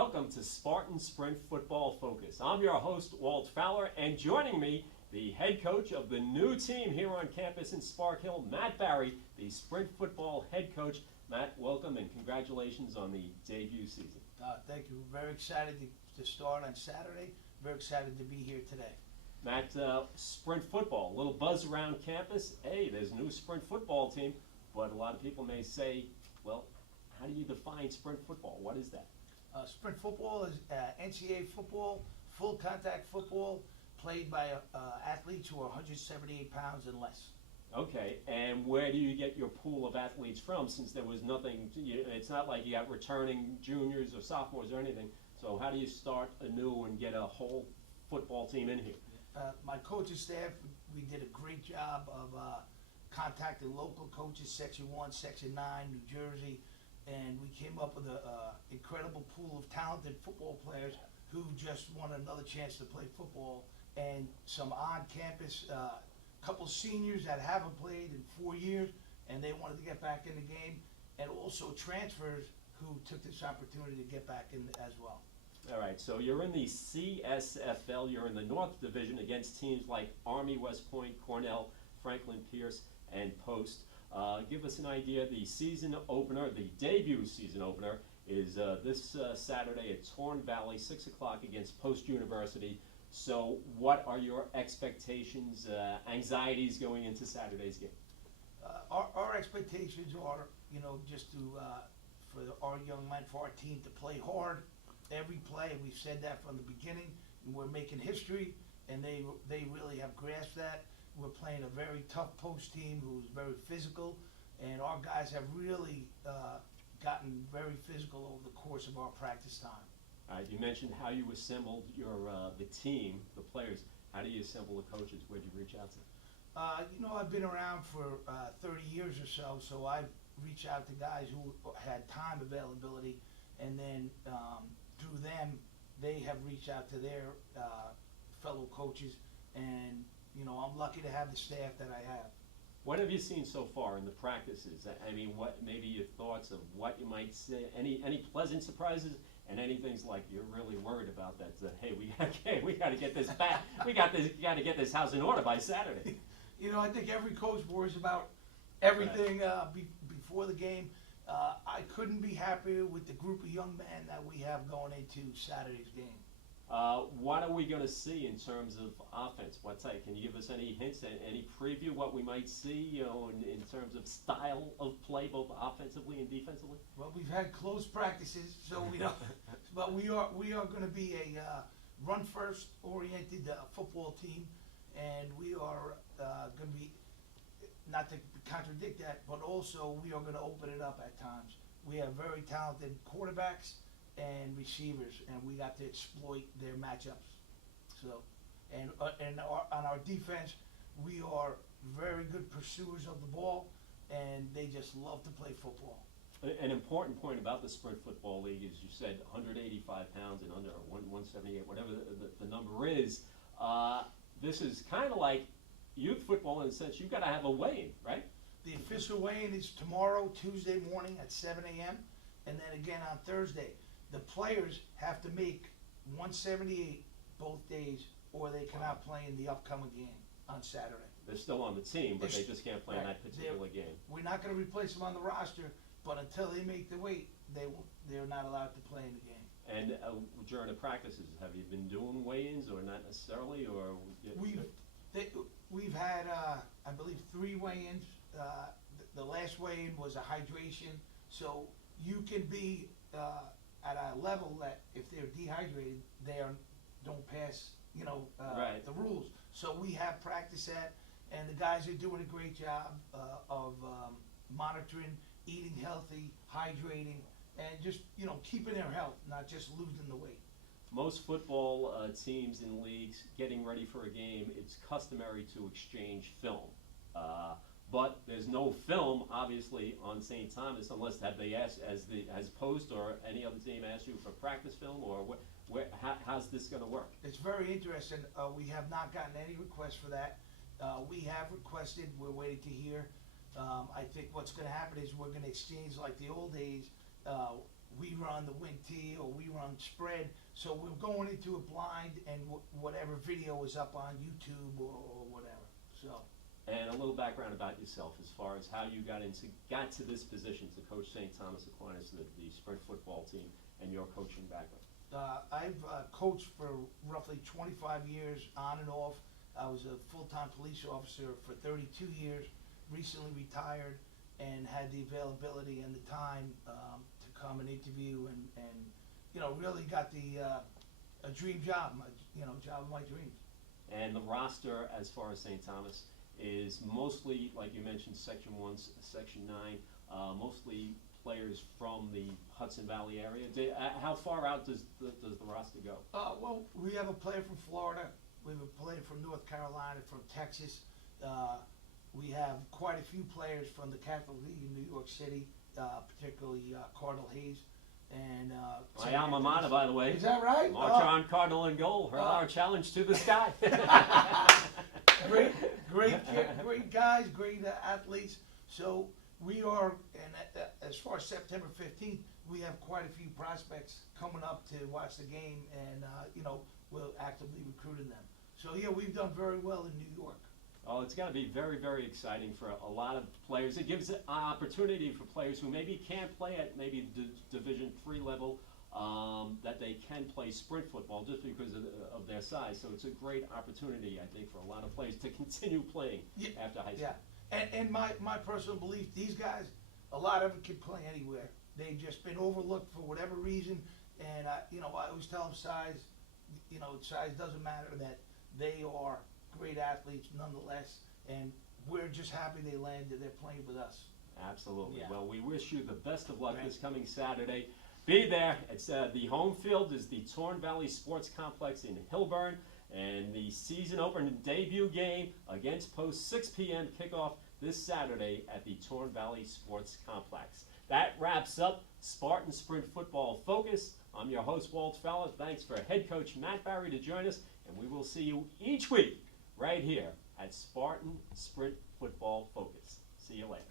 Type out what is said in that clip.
welcome to Spartan Sprint Football Focus. I'm your host, Walt Fowler, and joining me, the head coach of the new team here on campus in Spark Hill, Matt Barry, the Sprint Football head coach. Matt, welcome and congratulations on the debut season. Thank you. Very excited to start on Saturday. Very excited to be here today. Matt, Sprint Football, a little buzz around campus. Hey, there's a new Sprint Football team, but a lot of people may say, well, how do you define Sprint Football? What is that? Sprint football is NCAA football, full contact football, played by athletes who are 178 pounds and less. Okay, and where do you get your pool of athletes from, since there was nothing, it's not like you got returning juniors or sophomores or anything, so how do you start anew and get a whole football team in here? My coaching staff, we did a great job of contacting local coaches, Section 1, Section 9, New Jersey, and we came up with an incredible pool of talented football players who just want another chance to play football, and some on-campus couple seniors that haven't played in 4 years and they wanted to get back in the game, and also transfers who took this opportunity to get back in as well. All right, so you're in the CSFL, you're in the North Division against teams like Army, West Point, Cornell, Franklin Pierce, and Post. Give us an idea. The season opener, the debut season opener, is this Saturday at Torn Valley, 6 o'clock against Post University. So what are your expectations, anxieties going into Saturday's game? Our expectations are, just to for our young men, for our team to play hard every play. We've said that from the beginning. We're making history, and they really have grasped that. We're playing a very tough Post team who's very physical, and our guys have really gotten very physical over the course of our practice time. You mentioned how you assembled your the team, the players. How do you assemble the coaches? Where do you reach out to? I've been around for 30 years or so I've reached out to guys who had time availability, and then through them, they have reached out to their fellow coaches, and I'm lucky to have the staff that I have. What have you seen so far in the practices? I mean, what maybe your thoughts of what you might say? Any pleasant surprises, and anything like you're really worried about that? Hey, we got to get this back. We got to get this house in order by Saturday. I think every coach worries about everything before the game. I couldn't be happier with the group of young men that we have going into Saturday's game. What are we going to see in terms of offense? Can you give us any hints, any preview what we might see, in terms of style of play, both offensively and defensively? Well, we've had close practices, so we don't. But we are going to be a run first oriented football team, and we are going to be, not to contradict that, but also we are going to open it up at times. We have very talented quarterbacks and receivers, and we got to exploit their matchups. So, and on our defense, we are very good pursuers of the ball, and they just love to play football. An important point about the Sprint Football League is you said 185 pounds and under, 178, whatever the number is. This is kind of like youth football in the sense you've got to have a weigh-in, right? The official weigh-in is tomorrow, Tuesday morning at 7 a.m., and then again on Thursday. The players have to make 178 both days, or they cannot play in the upcoming game on Saturday. They're still on the team, but they just can't play in that particular game. We're not going to replace them on the roster, but until they make the weight, they're not allowed to play in the game. And during the practices, have you been doing weigh-ins, or not necessarily, or? We've had, I believe, 3 weigh-ins. The last weigh-in was a hydration, so you can be at a level that if they're dehydrated, don't pass, the rules. So we have practiced that, and the guys are doing a great job of monitoring, eating healthy, hydrating, and just keeping their health, not just losing the weight. Most football teams in leagues getting ready for a game, it's customary to exchange film. But there's no film, obviously, on St. Thomas unless they asked, as Post or any other team asked you for practice film, or how's this going to work? It's very interesting. We have not gotten any requests for that. We have requested. We're waiting to hear. I think what's going to happen is we're going to exchange like the old days. we run the wing tee or we run spread. So we're going into it blind, and whatever video is up on YouTube or whatever. So. And a little background about yourself as far as how you got to this position to coach St. Thomas Aquinas, the sprint football team, and your coaching background. I've coached for roughly 25 years on and off. I was a full-time police officer for 32 years, recently retired, and had the availability and the time to come and interview and really got a dream job, job of my dreams. And the roster, as far as St. Thomas, is mostly, like you mentioned, Section 1, Section 9, mostly players from the Hudson Valley area. How far out does the roster go? Well, we have a player from Florida. We have a player from North Carolina, from Texas. We have quite a few players from the Catholic League in New York City, particularly Cardinal Hayes. And my alma mater, by the way. Is that right? March on, Cardinal and goal. Our challenge to the sky. great guys, great athletes. So we are, and as far as September 15th, we have quite a few prospects coming up to watch the game, and we're actively recruiting them. So yeah, we've done very well in New York. Oh, it's got to be very, very exciting for a lot of players. It gives an opportunity for players who maybe can't play at maybe the Division III level, that they can play sprint football just because of their size. So it's a great opportunity, I think, for a lot of players to continue playing after high school. Yeah, and my personal belief, these guys, a lot of them can play anywhere. They've just been overlooked for whatever reason, and I always tell them size doesn't matter, that they are great athletes nonetheless, and we're just happy they landed, they're playing with us. Absolutely. Yeah. Well, we wish you the best of luck Right. this coming Saturday. Be there. It's the home field is the Torn Valley Sports Complex in Hillburn, and the season opening debut game against Post 6 p.m. kickoff this Saturday at the Torn Valley Sports Complex. That wraps up Spartan Sprint Football Focus. I'm your host, Walt Fowler. Thanks for head coach Matt Barry to join us, and we will see you each week right here at Spartan Sprint Football Focus. See you later.